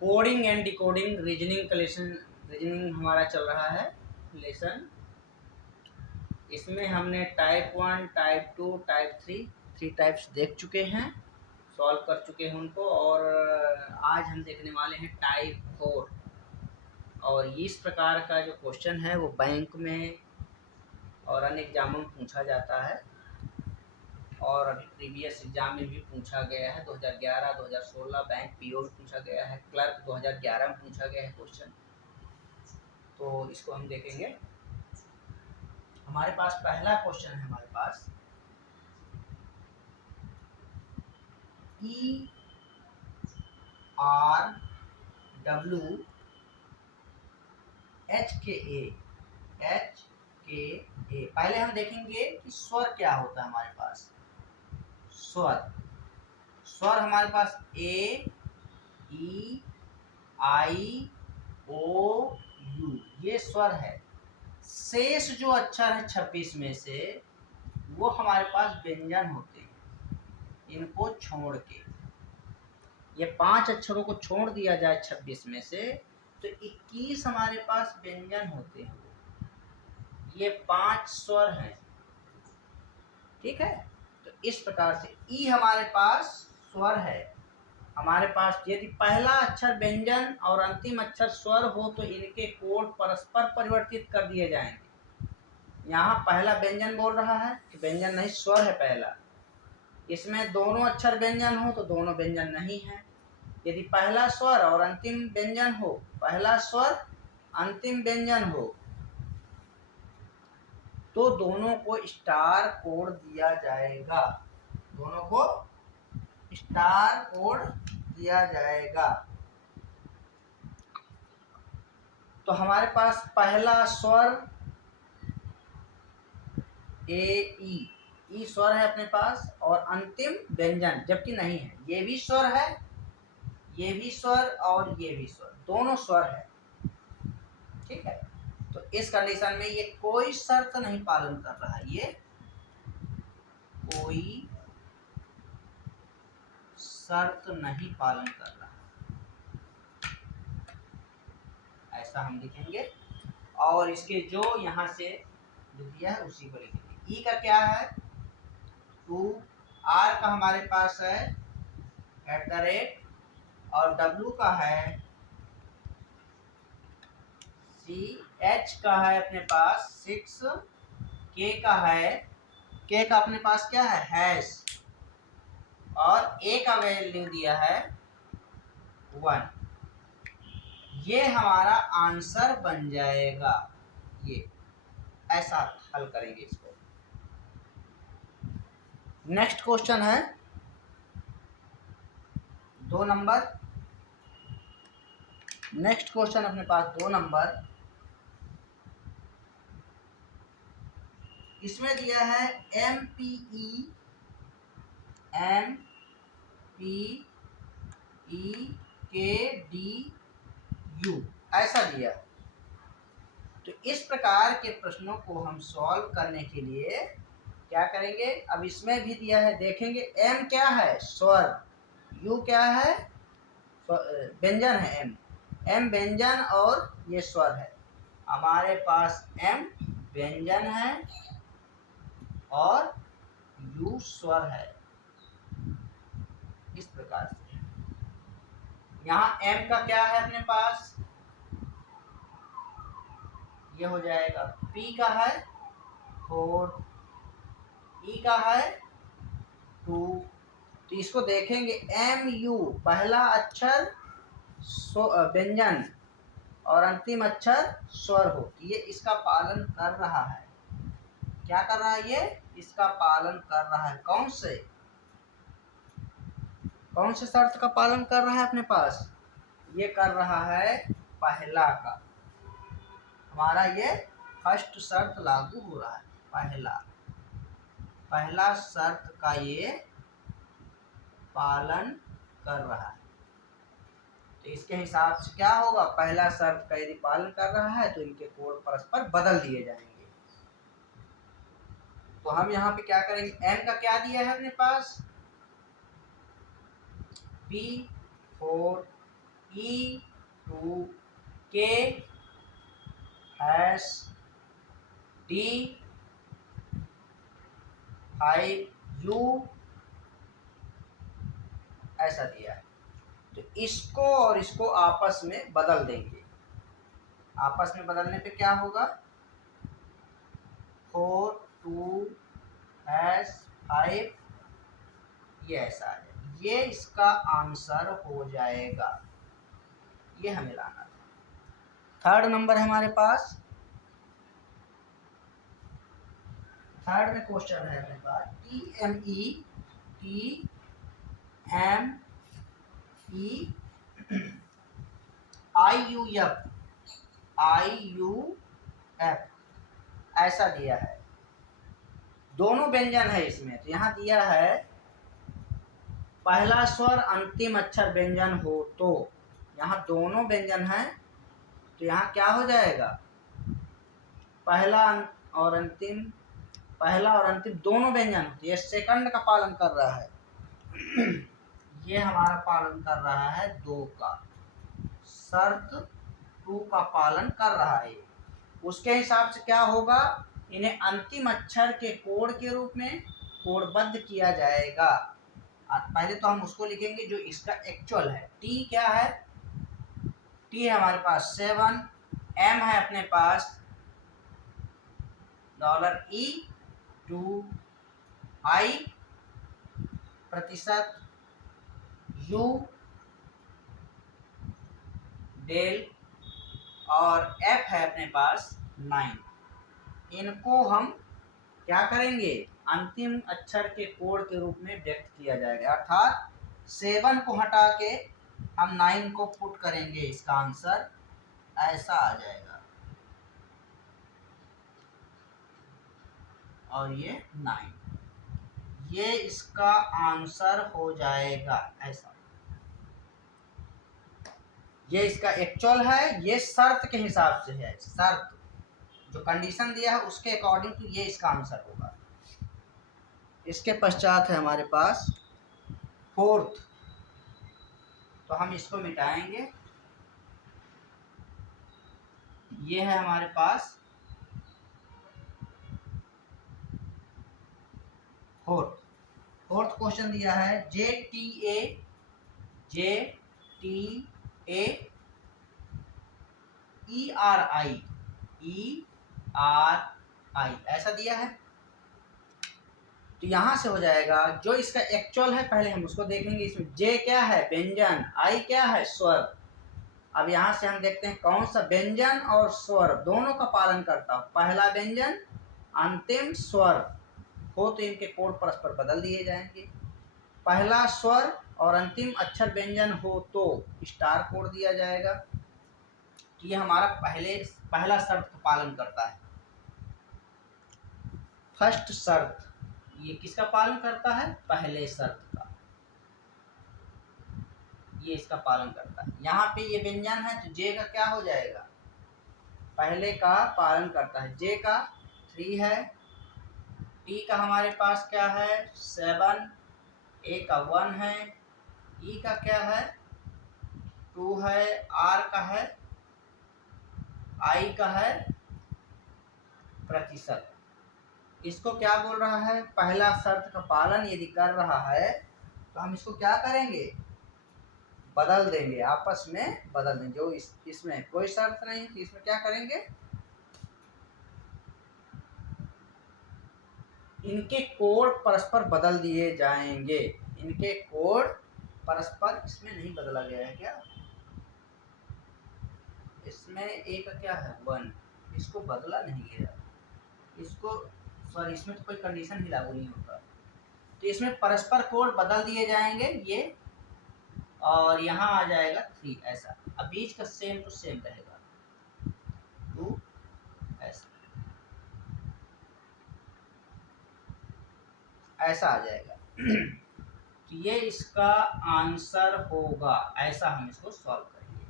Coding and decoding reasoning का lesson, reasoning हमारा चल रहा है लेसन। इसमें हमने टाइप 1, टाइप 2, टाइप 3 टाइप्स देख चुके हैं, सॉल्व कर चुके हैं उनको। और आज हम देखने वाले हैं टाइप 4। और इस प्रकार का जो क्वेश्चन है वो बैंक में और अन्य एग्जामों में पूछा जाता है, और अभी प्रीवियस एग्जाम में भी पूछा गया है। 2011, 2016 बैंक पीओ में पूछा गया है, क्लर्क 2011 में पूछा गया है क्वेश्चन। तो इसको हम देखेंगे। हमारे पास पहला क्वेश्चन है, हमारे पास ERW HKA। पहले हम देखेंगे कि स्वर क्या होता है हमारे पास। स्वर हमारे पास A, E, I, O, U, ये स्वर है। शेष जो अक्षर है 26 में से वो हमारे पास व्यंजन होते हैं। इनको छोड़ के, ये 5 अक्षरों को छोड़ दिया जाए 26 में से, तो 21 हमारे पास व्यंजन होते हैं। ये 5 स्वर हैं, ठीक है। तो इस प्रकार से ई हमारे पास स्वर है। हमारे पास यदि पहला अक्षर व्यंजन और अंतिम अक्षर स्वर हो तो इनके कोड परस्पर परिवर्तित कर दिए जाएंगे। यहाँ पहला व्यंजन बोल रहा है कि व्यंजन नहीं, स्वर है पहला। इसमें दोनों अक्षर व्यंजन हो तो दोनों व्यंजन नहीं है। यदि पहला स्वर और अंतिम व्यंजन हो, पहला स्वर अंतिम व्यंजन हो, तो दोनों को स्टार कोड दिया जाएगा। दोनों को स्टार कोड दिया जाएगा। तो हमारे पास पहला स्वर ई स्वर है अपने पास, और अंतिम व्यंजन जबकि नहीं है। ये भी स्वर है, ये भी स्वर और ये भी स्वर, दोनों स्वर है, ठीक है। तो इस कंडीशन में ये कोई शर्त नहीं पालन कर रहा है, ये कोई शर्त नहीं पालन कर रहा, ऐसा हम लिखेंगे। और इसके जो यहाँ से लिख दिया है उसी को लिखेंगे। ई का क्या है 2, आर का हमारे पास है @ और डब्लू का है C, H का है अपने पास 6, K का है, K का अपने पास क्या है हैश, और A का वैल्यू दिया है 1। ये हमारा आंसर बन जाएगा। ये ऐसा हल करेंगे इसको। नेक्स्ट क्वेश्चन है 2 नंबर। नेक्स्ट क्वेश्चन अपने पास 2 नंबर। इसमें दिया है MPEKDU, ऐसा दिया। तो इस प्रकार के प्रश्नों को हम सॉल्व करने के लिए क्या करेंगे, अब इसमें भी दिया है, देखेंगे। एम क्या है स्वर, यू क्या है व्यंजन है, एम व्यंजन और ये स्वर है। हमारे पास एम व्यंजन है और यू स्वर है। इस प्रकार से यहाँ एम का क्या है अपने पास, ये हो जाएगा पी का है 4, ई का है 2। तो इसको देखेंगे एम यू, पहला अक्षर व्यंजन और अंतिम अक्षर स्वर हो, तो ये इसका पालन कर रहा है। क्या कर रहा है ये, इसका पालन कर रहा है। कौन से शर्त का पालन कर रहा है अपने पास, ये कर रहा है पहला का। हमारा ये फर्स्ट शर्त लागू हो रहा है, पहला शर्त का ये पालन कर रहा है। तो इसके हिसाब से क्या होगा, पहला शर्त का यदि पालन कर रहा है तो इनके कोड परस्पर बदल दिए जाएंगे। तो हम यहाँ पे क्या करेंगे, एम का क्या दिया है अपने पास P4, ई टू के हैश डी 5 यू ऐसा दिया है। तो इसको और इसको आपस में बदल देंगे। आपस में बदलने पे क्या होगा, 4 2 5 ये ऐसा है। ये इसका आंसर हो जाएगा, ये हमें लाना था। थर्ड नंबर है हमारे पास, थर्ड में क्वेश्चन है अपने पास टी एम ई आई यू एफ ऐसा दिया है। दोनों व्यंजन है इसमें। तो यहाँ दिया है पहला स्वर अंतिम अक्षर व्यंजन हो तो, यहाँ दोनों व्यंजन हैं तो यहाँ क्या हो जाएगा, पहला और अंतिम दोनों व्यंजन होते। ये सेकंड का पालन कर रहा है, ये हमारा पालन कर रहा है 2 का, शर्त 2 का पालन कर रहा है। उसके हिसाब से क्या होगा, इन्हें अंतिम अक्षर के कोड के रूप में कोडबद्ध किया जाएगा। पहले तो हम उसको लिखेंगे जो इसका एक्चुअल है। टी क्या है, टी है हमारे पास 7, एम है अपने पास $E टू आई प्रतिशत यू डेल और एफ है अपने पास 9। इनको हम क्या करेंगे, अंतिम अक्षर के कोड के रूप में व्यक्त किया जाएगा। अर्थात 7 को हटा के हम 9 को पुट करेंगे, इसका आंसर ऐसा आ जाएगा और ये 9, ये इसका आंसर हो जाएगा ऐसा। ये इसका एक्चुअल है, ये शर्त के हिसाब से है, शर्त जो कंडीशन दिया है उसके अकॉर्डिंग तो ये इसका आंसर होगा। इसके पश्चात है हमारे पास फोर्थ, तो हम इसको मिटाएंगे। ये है हमारे पास फोर्थ क्वेश्चन दिया है JTA ऐसा दिया है। तो यहाँ से हो जाएगा जो इसका एक्चुअल है, पहले हम उसको देखेंगे। इसमें जे क्या है, व्यंजन, आई क्या है, स्वर। अब यहाँ से हम देखते हैं कौन सा व्यंजन और स्वर दोनों का पालन करता हो। पहला व्यंजन अंतिम स्वर हो तो इनके कोड परस्पर बदल दिए जाएंगे। पहला स्वर और अंतिम अक्षर व्यंजन हो तो स्टार कोड दिया जाएगा। तो ये हमारा पहला शर्त का पालन करता है। फर्स्ट शर्त ये किसका पालन करता है, पहले शर्त का, ये इसका पालन करता है। यहाँ पे ये व्यंजन है तो जे का क्या हो जाएगा, पहले का पालन करता है। जे का 3 है, टी का हमारे पास क्या है 7, ए का 1 है, ई का क्या है 2 है, आर का है, आई का है प्रतिशत। इसको क्या बोल रहा है, पहला शर्त का पालन यदि कर रहा है तो हम इसको क्या करेंगे, बदल देंगे, आपस में बदल देंगे। जो इसमें कोई शर्त नहीं तो इसमें क्या करेंगे, इनके कोड परस्पर बदल दिए जाएंगे। इनके कोड परस्पर, इसमें नहीं बदला गया है क्या, इसमें ए का क्या है 1, इसको बदला नहीं गया, इसको सॉरी इसमें तो कोई कंडीशन ही लागू नहीं होता। तो इसमें परस्पर कोड बदल दिए जाएंगे ये, और यहाँ आ जाएगा 3 ऐसा। अब बीच का सेम टू सेम रहेगा 2 ऐसा, ऐसा आ जाएगा। तो ये इसका आंसर होगा, ऐसा हम इसको सॉल्व करेंगे।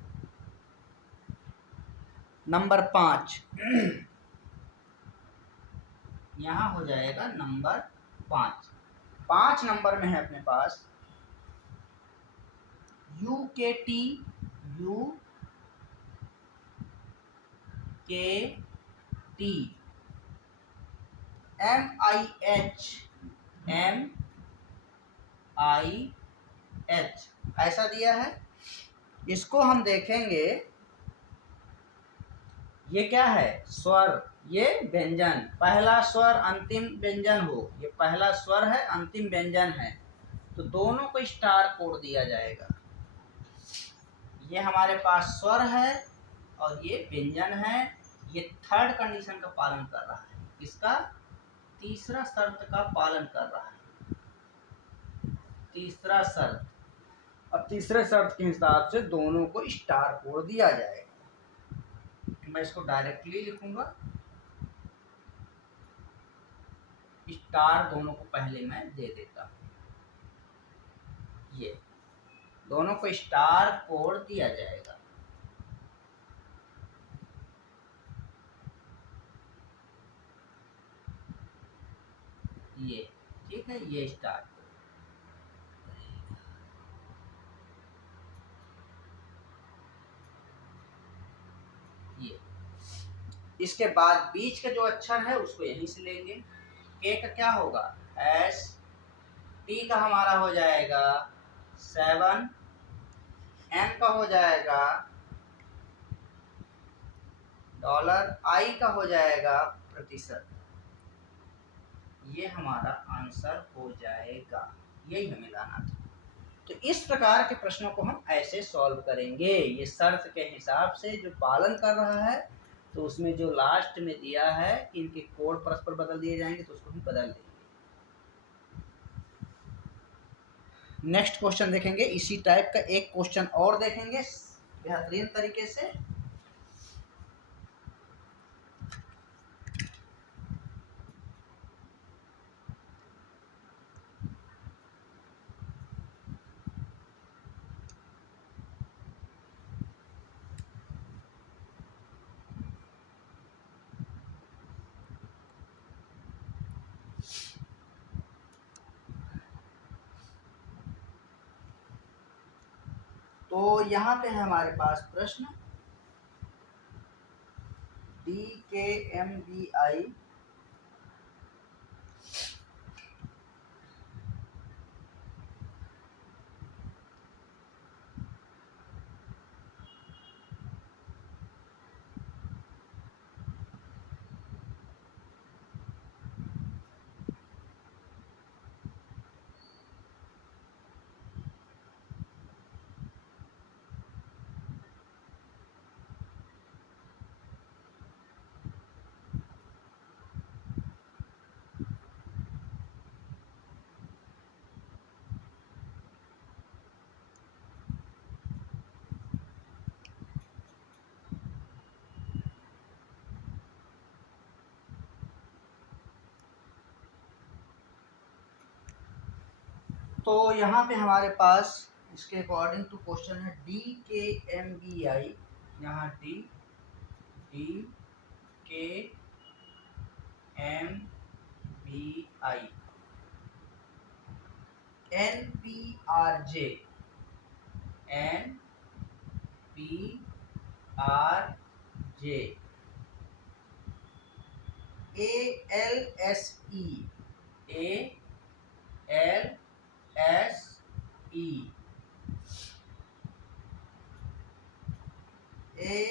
नंबर 5 यहाँ हो जाएगा नंबर 5 नंबर में है अपने पास UKT UKT MIH ऐसा दिया है। इसको हम देखेंगे, ये क्या है, स्वर, ये व्यंजन, पहला स्वर अंतिम व्यंजन हो, ये पहला स्वर है, अंतिम व्यंजन है, तो दोनों को स्टार कोड दिया जाएगा। ये हमारे पास स्वर है और ये व्यंजन है, ये थर्ड कंडीशन का पालन कर रहा है, इसका तीसरा शर्त का पालन कर रहा है, तीसरा शर्त, और तीसरे शर्त के हिसाब से दोनों को स्टार कोड दिया जाएगा। मैं इसको डायरेक्टली लिखूंगा, स्टार दोनों को पहले मैं दे देता हूं, ये दोनों को स्टार कोड दिया जाएगा। ये ठीक है, ये स्टार कोड, ये इसके बाद बीच का जो अक्षर है उसको यहीं से लेंगे। के का क्या होगा, एस, टी का हमारा हो जाएगा 7, एम का हो जाएगा $, आई का हो जाएगा प्रतिशत, ये हमारा आंसर हो जाएगा, यही हमें लाना था। तो इस प्रकार के प्रश्नों को हम ऐसे सॉल्व करेंगे, ये शर्त के हिसाब से जो पालन कर रहा है, तो उसमें जो लास्ट में दिया है कि इनके कोड परस्पर बदल दिए जाएंगे तो उसको हम बदल देंगे। नेक्स्ट क्वेश्चन देखेंगे, इसी टाइप का एक क्वेश्चन और देखेंगे बेहतरीन तरीके से। तो यहाँ पे है हमारे पास प्रश्न, DKMBI तो यहाँ पे हमारे पास इसके अकॉर्डिंग टू क्वेश्चन है DKMBI, यहाँ DKMBI NPRJ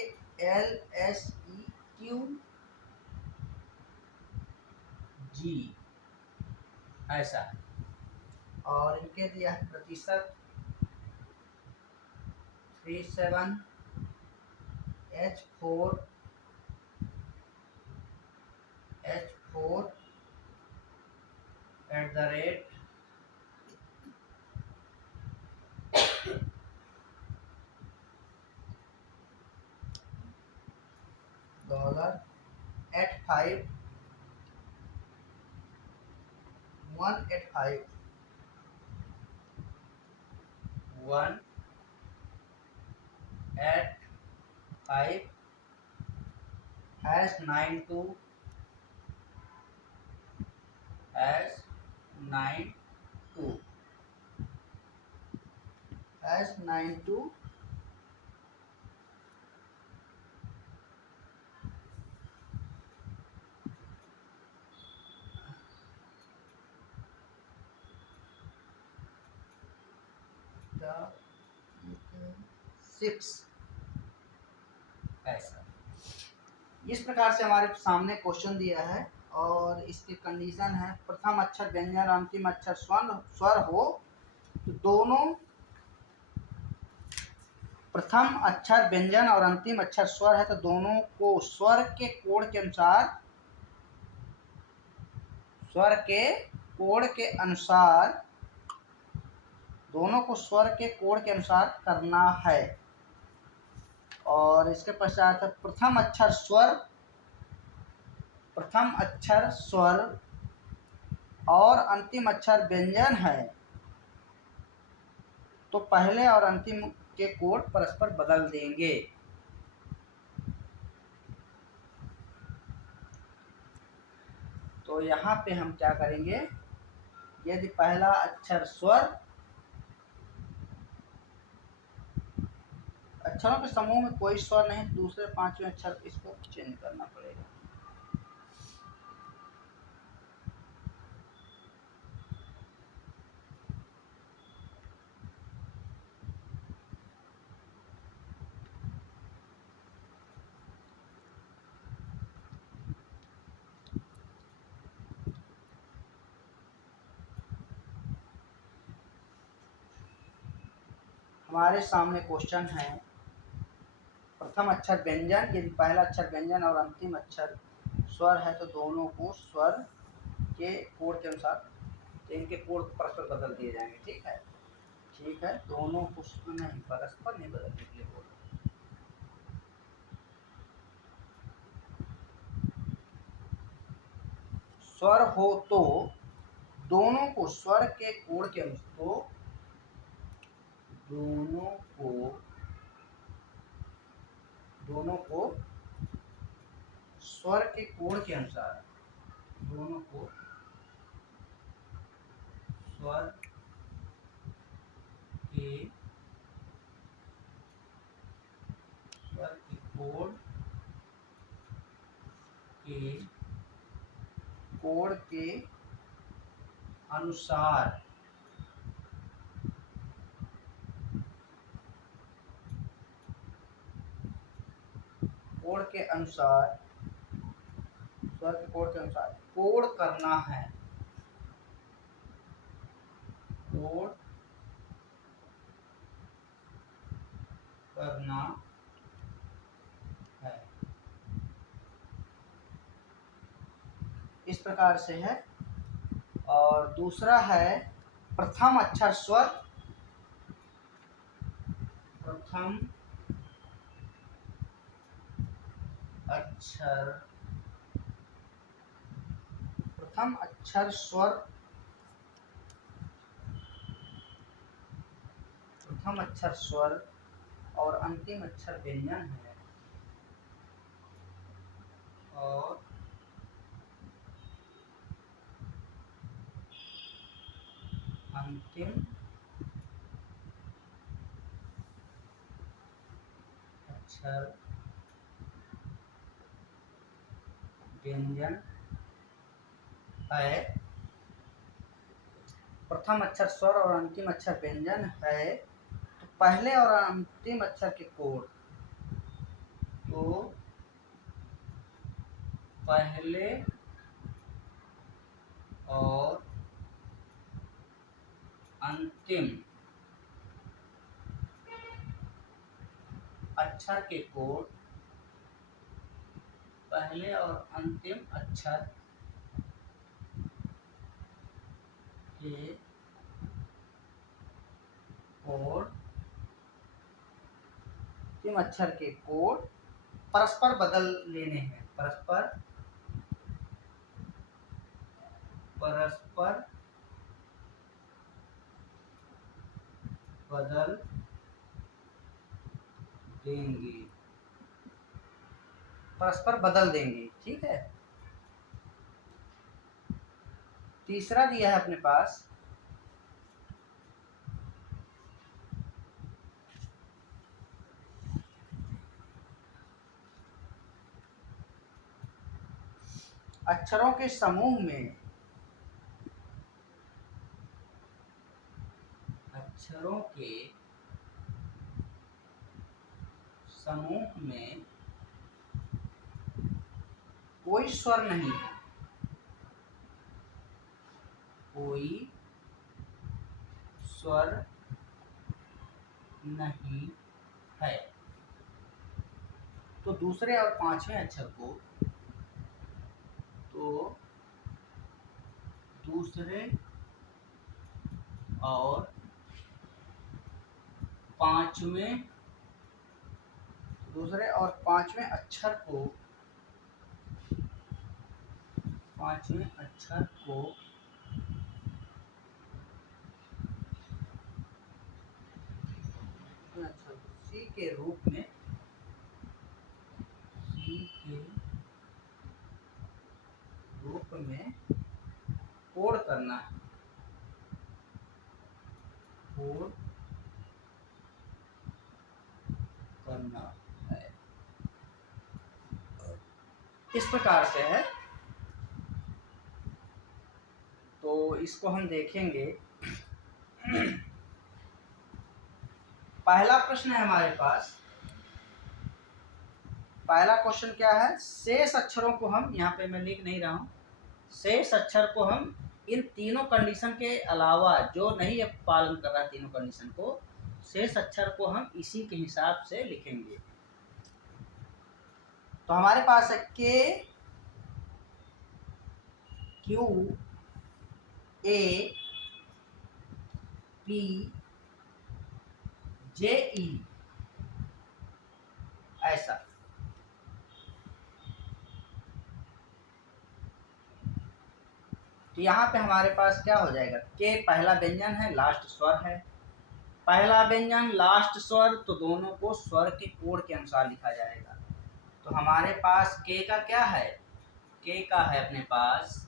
ALSE QG ऐसा है, और इनके दिया है प्रतिशत 37 H4 @ $@5 185 1@5 #92 #92 6 ऐसा। इस प्रकार से हमारे सामने क्वेश्चन दिया है और इसकी कंडीशन है प्रथम अक्षर व्यंजन और अंतिम अक्षर स्वर हो तो दोनों प्रथम अक्षर व्यंजन और अंतिम अक्षर स्वर है तो दोनों को स्वर के कोड के अनुसार दोनों को स्वर के कोड के अनुसार करना है। और इसके पश्चात प्रथम अक्षर स्वर और अंतिम अक्षर व्यंजन है तो पहले और अंतिम के कोड परस्पर बदल देंगे। तो यहाँ पे हम क्या करेंगे, यदि पहला अक्षर स्वर, अक्षरों के समूह में कोई स्वर नहीं, दूसरे पांचवें अक्षर इसको चेंज करना पड़ेगा। हमारे सामने क्वेश्चन है प्रथम अक्षर व्यंजन, यदि पहला अक्षर व्यंजन और अंतिम अक्षर स्वर है तो दोनों को स्वर के कोड के अनुसार इनके कोड परस्पर बदल दिए जाएंगे। ठीक है, दोनों को नहीं, परस्पर नहीं बदलने के लिए बोल रहे। स्वर हो तो दोनों को स्वर के कोड के अनुसार दोनों को स्वर के कोड के अनुसार दोनों को स्वर के कोड के अनुसार स्वर के कोड के अनुसार कोड करना है। इस प्रकार से है। और दूसरा है प्रथम अक्षर स्वर, प्रथम अक्षर स्वर और अंतिम अक्षर व्यंजन है और अंतिम अक्षर व्यंजन है। प्रथम अक्षर स्वर और अंतिम अक्षर व्यंजन है तो पहले और अंतिम अक्षर के कोड, तो पहले और अंतिम अक्षर के कोड, पहले और अंतिम अक्षर के कोड, अंतिम अक्षर के कोड परस्पर बदल लेने हैं। परस्पर बदल देंगे, परस्पर बदल देंगे। ठीक है। तीसरा दिया है अपने पास अक्षरों के समूह में समूह में कोई स्वर नहीं है, कोई स्वर नहीं है, तो दूसरे और पांचवें अक्षर को, तो दूसरे और पांचवें अक्षर को, सी के रूप में, कोड करना है, कोड करना है। इस प्रकार से है। तो इसको हम देखेंगे। पहला प्रश्न है हमारे पास। पहला क्वेश्चन क्या है? शेष अक्षरों को हम, यहाँ पे मैं लिख नहीं रहा हूँ, शेष अक्षर को हम इन तीनों कंडीशन के अलावा, जो नहीं पालन कर रहा तीनों कंडीशन को, शेष अक्षर को हम इसी के हिसाब से लिखेंगे। तो हमारे पास है के, क्यू, ए, पी, जे, ई, ऐसा। तो यहाँ पे हमारे पास क्या हो जाएगा? के पहला व्यंजन है, लास्ट स्वर है। पहला व्यंजन लास्ट स्वर, तो दोनों को स्वर के कोड के अनुसार लिखा जाएगा। तो हमारे पास के का क्या है? के का है अपने पास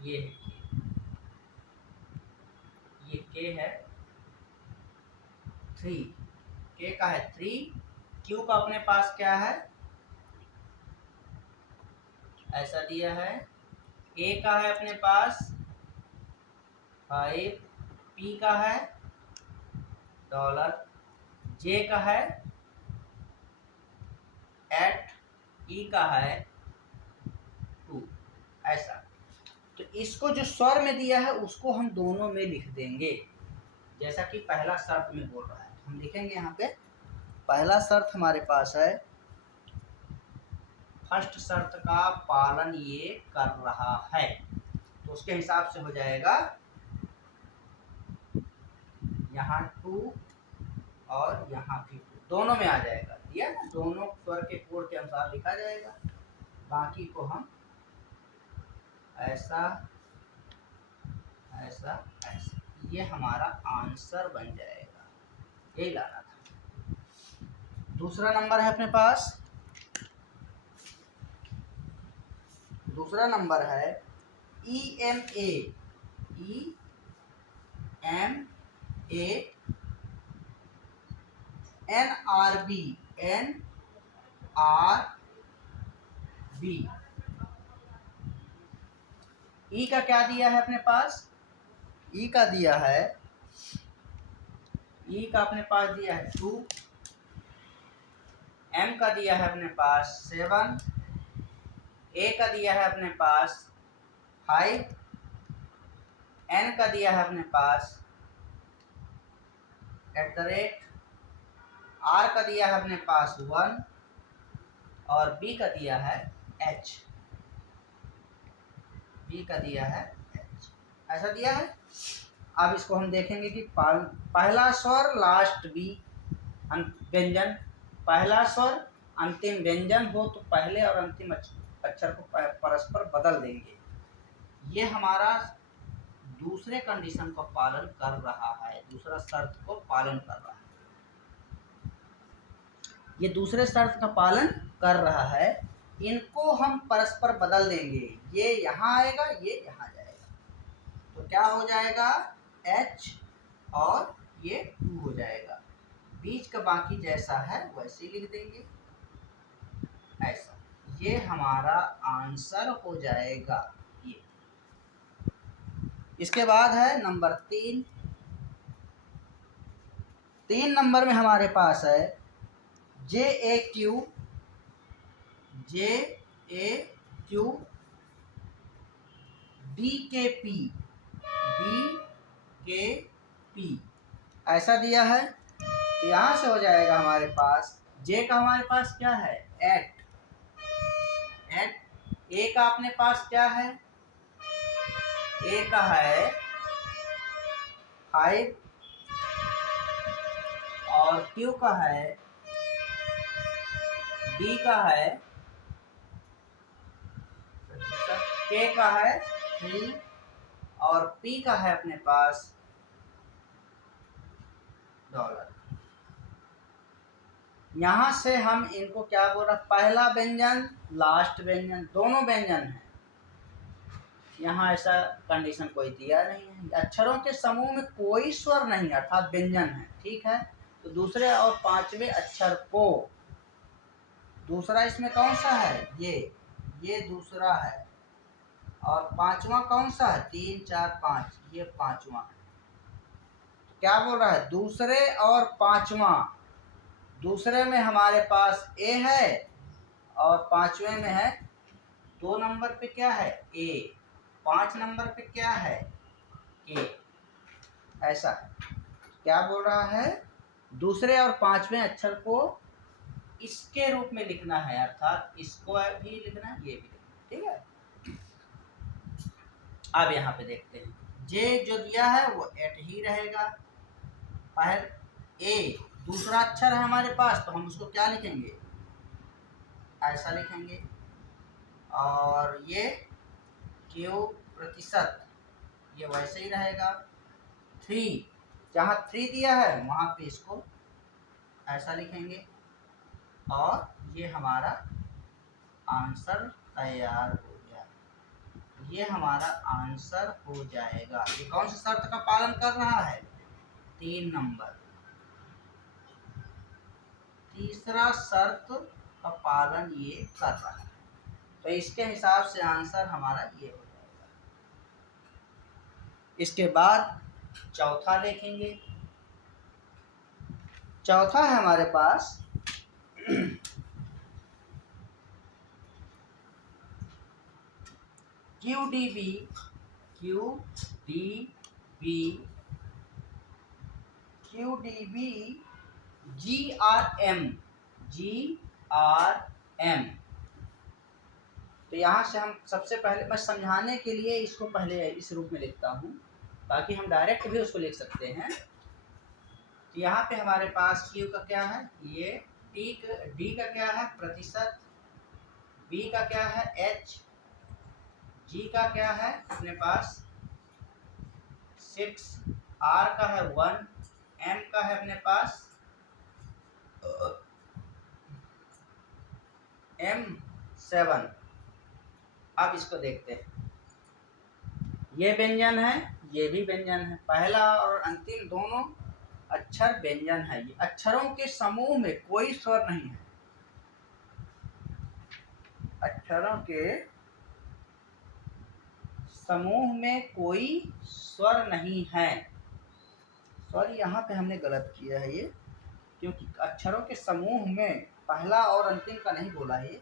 ये है, ये के है 3, के का है 3। क्यू का अपने पास क्या है? ऐसा दिया है। ए का है अपने पास 5, पी का है $, जे का है 8, ई का है 2, ऐसा। तो इसको जो स्वर में दिया है उसको हम दोनों में लिख देंगे, जैसा कि पहला शर्त में बोल रहा है। हम लिखेंगे यहाँ पे, पहला शर्त हमारे पास है, फर्स्ट शर्त का पालन ये कर रहा है, तो उसके हिसाब से हो जाएगा यहाँ 2 और यहाँ भी 2, दोनों में आ जाएगा। दिया ना, दोनों स्वर के कोड के अनुसार लिखा जाएगा। बाकी को हम ऐसा ऐसा ऐसा, ये हमारा आंसर बन जाएगा। यही लाना था। दूसरा नंबर है अपने पास, दूसरा नंबर है EMA, NRB, ई का क्या दिया है अपने पास? ई का दिया है, ई का अपने पास दिया है 2, एम का दिया है अपने पास 7, ए का दिया है अपने पास 5, एन का दिया है अपने पास @ आर का दिया है अपने पास 1 और बी का दिया है H, बी का दिया है H, ऐसा दिया है। अब इसको हम देखेंगे कि पहला स्वर लास्ट बी व्यंजन, पहला स्वर अंतिम व्यंजन हो तो पहले और अंतिम अक्षर को परस्पर बदल देंगे। ये हमारा दूसरे कंडीशन को पालन कर रहा है, दूसरा शर्त को पालन कर रहा है। ये दूसरे शर्त का पालन कर रहा है। इनको हम परस्पर बदल देंगे, ये यहाँ आएगा, ये यहाँ जाएगा, तो क्या हो जाएगा? H और ये 2 हो जाएगा। बीच का बाकी जैसा है वैसे ही लिख देंगे, ऐसा। ये हमारा आंसर हो जाएगा। ये इसके बाद है नंबर 3। 3 नंबर में हमारे पास है जे ए क्यू डी के पी ऐसा दिया है। तो यहाँ से हो जाएगा हमारे पास जे का हमारे पास क्या है 8, ए का अपने पास क्या है, ए का है 5 और क्यू का है, डी का है, के का है 3 और पी का है अपने पास $। यहाँ से हम इनको क्या बोल रहे हैं, पहला व्यंजन लास्ट व्यंजन दोनों व्यंजन है। यहाँ ऐसा कंडीशन कोई दिया नहीं है। अक्षरों के समूह में कोई स्वर नहीं अर्थात व्यंजन है, ठीक है। तो दूसरे और पांचवें अक्षर को, दूसरा इसमें कौन सा है, ये दूसरा है और पांचवा कौन सा है, 3 4 5, ये पांचवा है। क्या बोल रहा है, दूसरे और पांचवा, दूसरे में हमारे पास ए है और पांचवें में है 2 नंबर पे क्या है ए, 5 नंबर पे क्या है ए, ऐसा क्या बोल रहा है, दूसरे और पांचवें अक्षर को इसके रूप में लिखना है अर्थात इसको भी लिखना है, ये भी लिखना है, ठीक है। अब यहाँ पे देखते हैं जे जो दिया है वो 8 ही रहेगा। पहले ए दूसरा अक्षर है हमारे पास तो हम उसको क्या लिखेंगे, ऐसा लिखेंगे। और ये क्यू प्रतिशत ये वैसे ही रहेगा। 3 जहाँ 3 दिया है वहाँ पे इसको ऐसा लिखेंगे और ये हमारा आंसर तैयार हो गया। ये हमारा आंसर हो जाएगा। ये कौन सी शर्त का पालन कर रहा है, 3 नंबर, तीसरा शर्त का पालन ये कर रहा है। तो इसके हिसाब से आंसर हमारा ये हो जाएगा। इसके बाद चौथा देखेंगे। चौथा है हमारे पास QDB GRM। तो यहाँ से हम सबसे पहले मैं समझाने के लिए इसको पहले इस रूप में लिखता हूँ ताकि हम डायरेक्ट भी उसको लिख सकते हैं। तो यहाँ पे हमारे पास Q का क्या है, ये D का क्या है प्रतिशत, B का क्या है H, G का क्या है अपने पास 6, R का है 1, M का है अपने पास M7। अब इसको देखते हैं, ये व्यंजन है ये भी व्यंजन है, पहला और अंतिम दोनों अक्षर व्यंजन है। ये अक्षरों के समूह में कोई स्वर नहीं है, अक्षरों के समूह में कोई स्वर नहीं है। सॉरी यहाँ पे हमने गलत किया है ये, क्योंकि अक्षरों के समूह में पहला और अंतिम का नहीं बोला है।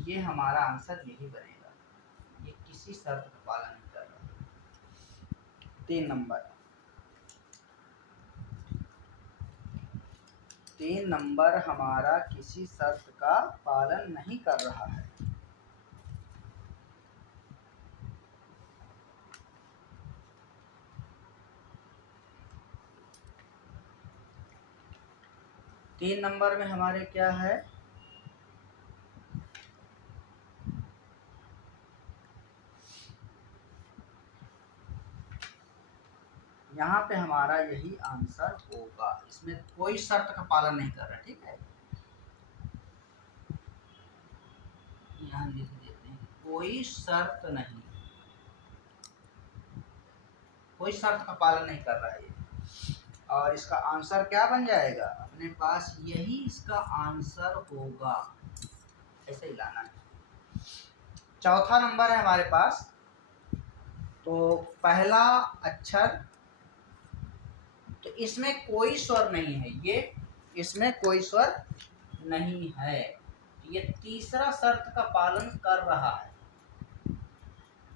ये हमारा आंसर यही बनेगा, ये किसी शर्त का पालन नहीं कर रहा। 3 नंबर हमारा किसी शर्त का पालन नहीं कर रहा है। तीन नंबर में हमारे क्या है, यहाँ पे हमारा यही आंसर होगा। इसमें कोई शर्त का पालन नहीं कर रहा, ठीक है। यहाँ लिख देते हैं कोई शर्त नहीं, कोई शर्त का पालन नहीं कर रहा है ये। और इसका आंसर क्या बन जाएगा अपने पास, यही इसका आंसर होगा, ऐसे ही लाना है। चौथा नंबर है हमारे पास, तो पहला अक्षर तो इसमें कोई स्वर नहीं है, ये इसमें कोई स्वर नहीं है। ये तीसरा शर्त का पालन कर रहा है,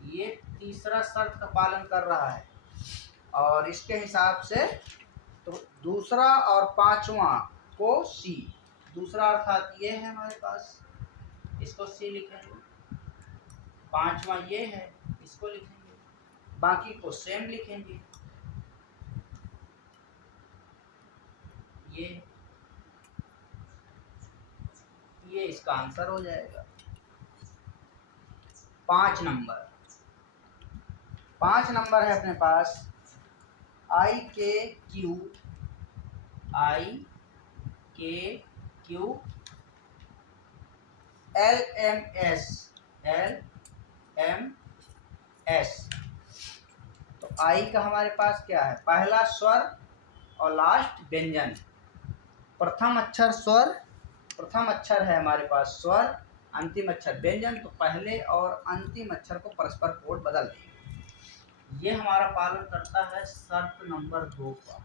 ये तीसरा शर्त का पालन कर रहा है। और इसके हिसाब से तो दूसरा और पांचवा को सी, दूसरा अर्थात ये है हमारे पास, इसको सी लिखेंगे, पांचवा ये है इसको लिखेंगे, बाकी को सेम लिखेंगे। ये इसका आंसर हो जाएगा। 5 नंबर, 5 नंबर है अपने पास आई के क्यू एल एम एस। तो आई का हमारे पास क्या है, पहला स्वर और लास्ट व्यंजन। प्रथम अक्षर स्वर, प्रथम अक्षर है हमारे पास स्वर, अंतिम अक्षर व्यंजन। तो पहले और अंतिम अक्षर को परस्पर कोड बदल देंगे। ये हमारा पालन करता है शर्त नंबर 2 का,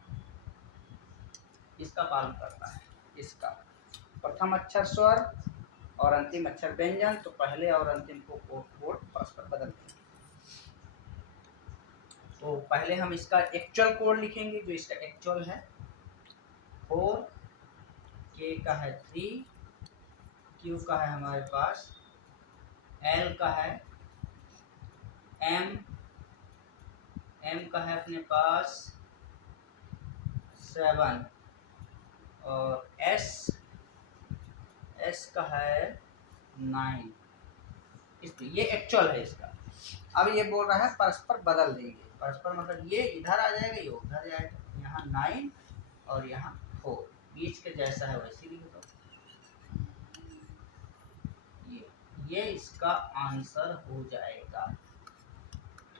इसका पालन करता है। इसका प्रथम अक्षर स्वर और अंतिम अक्षर व्यंजन, तो पहले और अंतिम को कोड परस्पर बदल देंगे। तो पहले हम इसका एक्चुअल कोड लिखेंगे, जो इसका एक्चुअल है 4, के का है 3, क्यू का है हमारे पास, एल का है एम का है अपने पास 7 और एस का है 9। इसलिए ये एक्चुअल है इसका। अब ये बोल रहा है परस्पर बदल देंगे। परस्पर मतलब ये इधर आ जाएगा, ये उधर जाएगा। यहाँ 9 और यहाँ 4, बीच के जैसा है वैसे लिख दो। ये इसका आंसर हो जाएगा।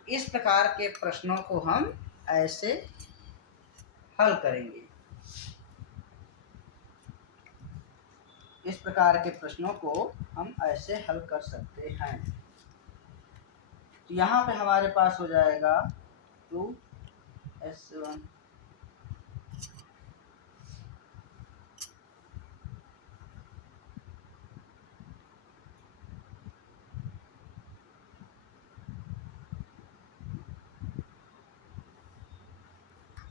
इस प्रकार के प्रश्नों को हम ऐसे हल करेंगे। इस प्रकार के प्रश्नों को हम ऐसे हल कर सकते हैं। तो यहाँ पे हमारे पास हो जाएगा 2s1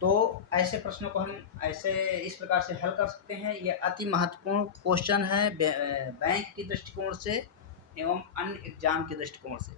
तो ऐसे प्रश्नों को हम ऐसे इस प्रकार से हल कर सकते हैं। ये अति महत्वपूर्ण क्वेश्चन है बैंक की दृष्टिकोण से एवं अन्य एग्जाम के दृष्टिकोण से।